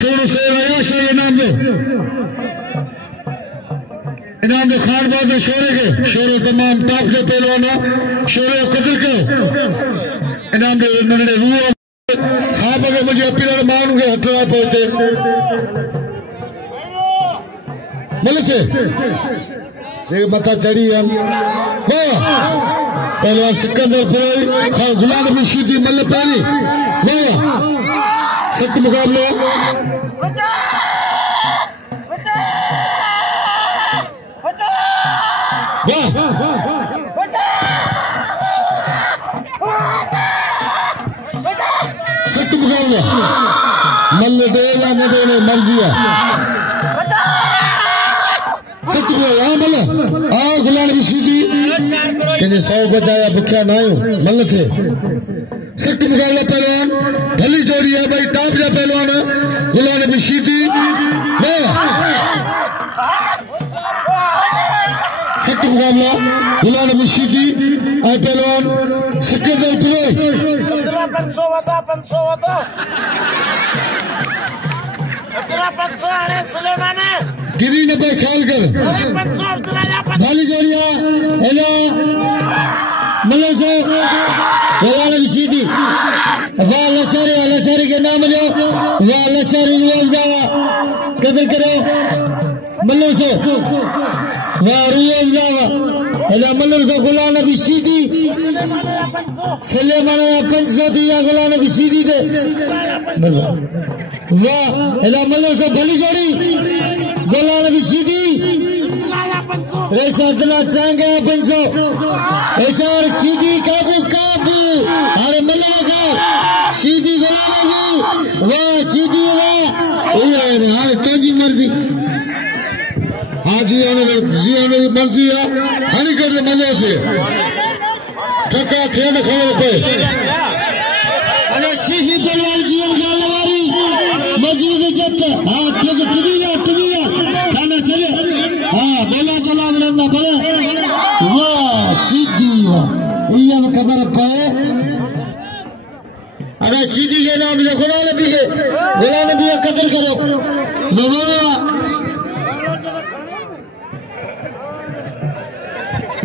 शोर से शोर इनाम दो खान बाज शोरे के शोर तमाम टॉप के पहलवानों शोर कदर के इनाम दे नन्हे रूह खाब अगर मुझे अपील मान के हटना पड़ते मल से देख मता चढ़ी हम पहलवान सिकंदर फरोई खान गुलाम नबी शीदी मल पानी सख्त मुकाबला सख्त मुकाबला मल देगा न देने मर्जिया सख्त मुकाबला मल गुलाम नबी शीदी कहने 100 बजाया भुखा ना हो मल से सख्त मुकाबला पहलवान भली जोड़ी है भाई टॉप जा पहलवान गुलाम नबी शीदी सख्त मुकाबला गुलाम नबी शीदी पहलवान सिकंदर फरोई 500 वादा आने सुलेमाने गिरी ने पे ख्याल कर भली जोड़िया हेलो मतलब से गुलाम नबी शीदी वाह लशारी के नाम जो वाह लशारी कदर करो मल्लो से वाह रुआ मल्लो से गुलाम नबी शीदी सुलेमान 500 दिया गुलाम नबी शीदी दे वाह मल्लो से भली जोड़ी गुलाम नबी शीदी ऐसा इतना चाहेंगे 500 ऐसा शीदी काबू अरे मल्लो का शीदी गुलाम नबी वाह शीदी वाह हाँ तुझी मर्जी हाँ जी आने की मर्जी है हनी कर मजे से थका खेल खबर पे अरे शीदी पहलवान जी गालवारी मजीद जट हाँ टुगिया खाना चले हाँ बोला चला ना बोले वाह शीदी वाह ये खबर पे अरे शीदी के नाम से गुलाम नबी का कदर करो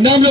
नाम